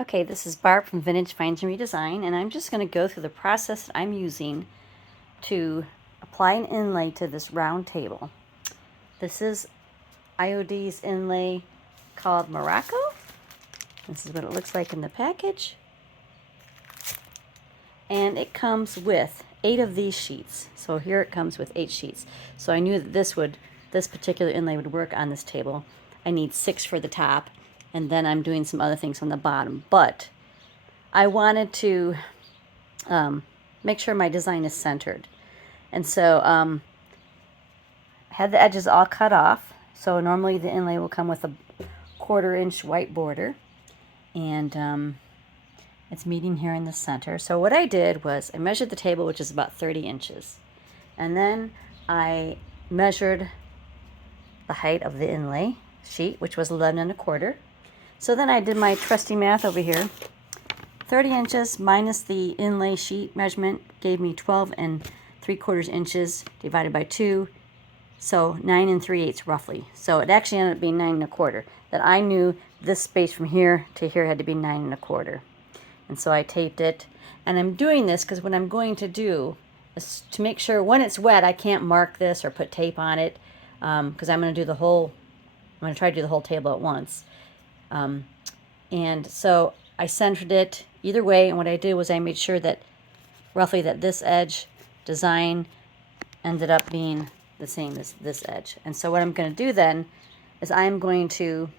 Okay, this is Barb from Vintage Finds and Redesign, and I'm just going to go through the process that I'm using to apply an inlay to this round table. This is IOD's inlay called Morocco. This is what it looks like in the package. And it comes with 8 of these sheets. So here it comes with 8 sheets. So I knew that this particular inlay would work on this table. I need 6 for the top, and then I'm doing some other things on the bottom. But I wanted to make sure my design is centered. And so I had the edges all cut off. So normally the inlay will come with a 1/4 inch white border. And it's meeting here in the center. So what I did was I measured the table, which is about 30 inches. And then I measured the height of the inlay sheet, which was 11 1/4. So then I did my trusty math over here. 30 inches minus the inlay sheet measurement gave me 12 3/4 inches divided by 2. So 9 3/8 roughly. So it actually ended up being 9 1/4. That I knew this space from here to here had to be 9 1/4. And so I taped it. And I'm doing this because what I'm going to do is to make sure when it's wet, I can't mark this or put tape on it, because I'm going to try to do the whole table at once. And so I centered it either way, and what I did was I made sure that roughly that this edge design ended up being the same as this edge. And so what I'm going to do then is I'm going to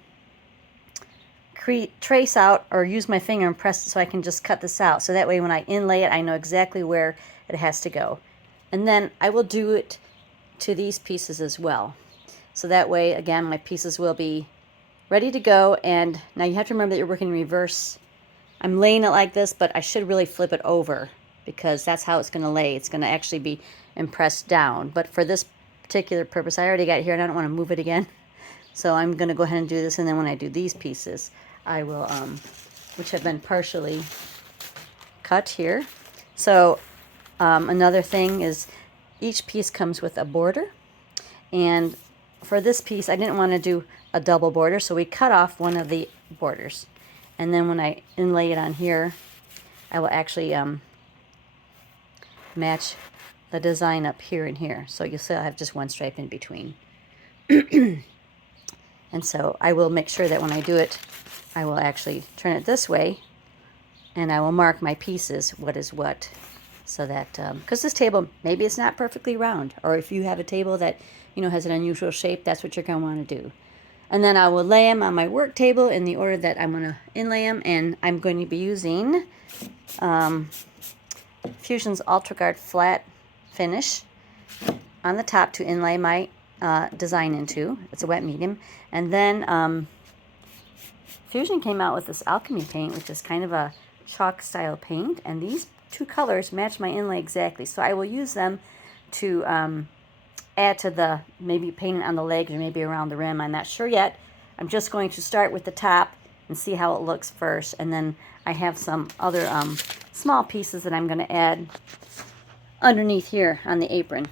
trace out or use my finger and press it so I can just cut this out. So that way when I inlay it, I know exactly where it has to go. And then I will do it to these pieces as well. So that way, again, my pieces will be ready to go. And now you have to remember that you're working in reverse. I'm laying it like this, but I should really flip it over because that's how it's going to lay. It's going to actually be impressed down. But for this particular purpose, I already got it here and I don't want to move it again. So I'm going to go ahead and do this, and then when I do these pieces, I will, which have been partially cut here. So another thing is each piece comes with a border, and for this piece I didn't want to do a double border, so we cut off one of the borders, and then when I inlay it on here, I will actually match the design up here and here. So you'll see I have just one stripe in between. And so I will make sure that when I do it, I will actually turn it this way, and I will mark my pieces what is what, so that because this table, maybe it's not perfectly round, or if you have a table that has an unusual shape, that's what you're going to want to do. And then I will lay them on my work table in the order that I'm going to inlay them, and I'm going to be using Fusion's Ultra Guard flat finish on the top to inlay my design into. It's a wet medium. And then Fusion came out with this alchemy paint, which is kind of a chalk style paint, and these 2 colors match my inlay exactly. So I will use them to add to the, maybe paint it on the legs or maybe around the rim. I'm not sure yet. I'm just going to start with the top and see how it looks first, and then I have some other small pieces that I'm going to add underneath here on the apron.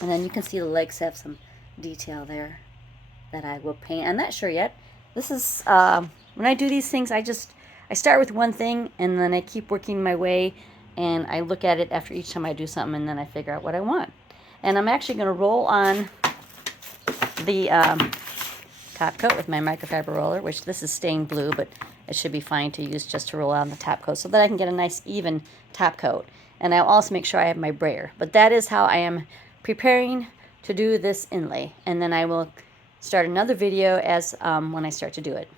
And then you can see the legs have some detail there that I will paint. I'm not sure yet. This is, when I do these things, I start with one thing, and then I keep working my way, and I look at it after each time I do something, and then I figure out what I want. And I'm actually going to roll on the top coat with my microfiber roller, which this is stained blue, but it should be fine to use just to roll on the top coat so that I can get a nice even top coat. And I'll also make sure I have my brayer. But that is how I am preparing to do this inlay, and then I will start another video as when I start to do it.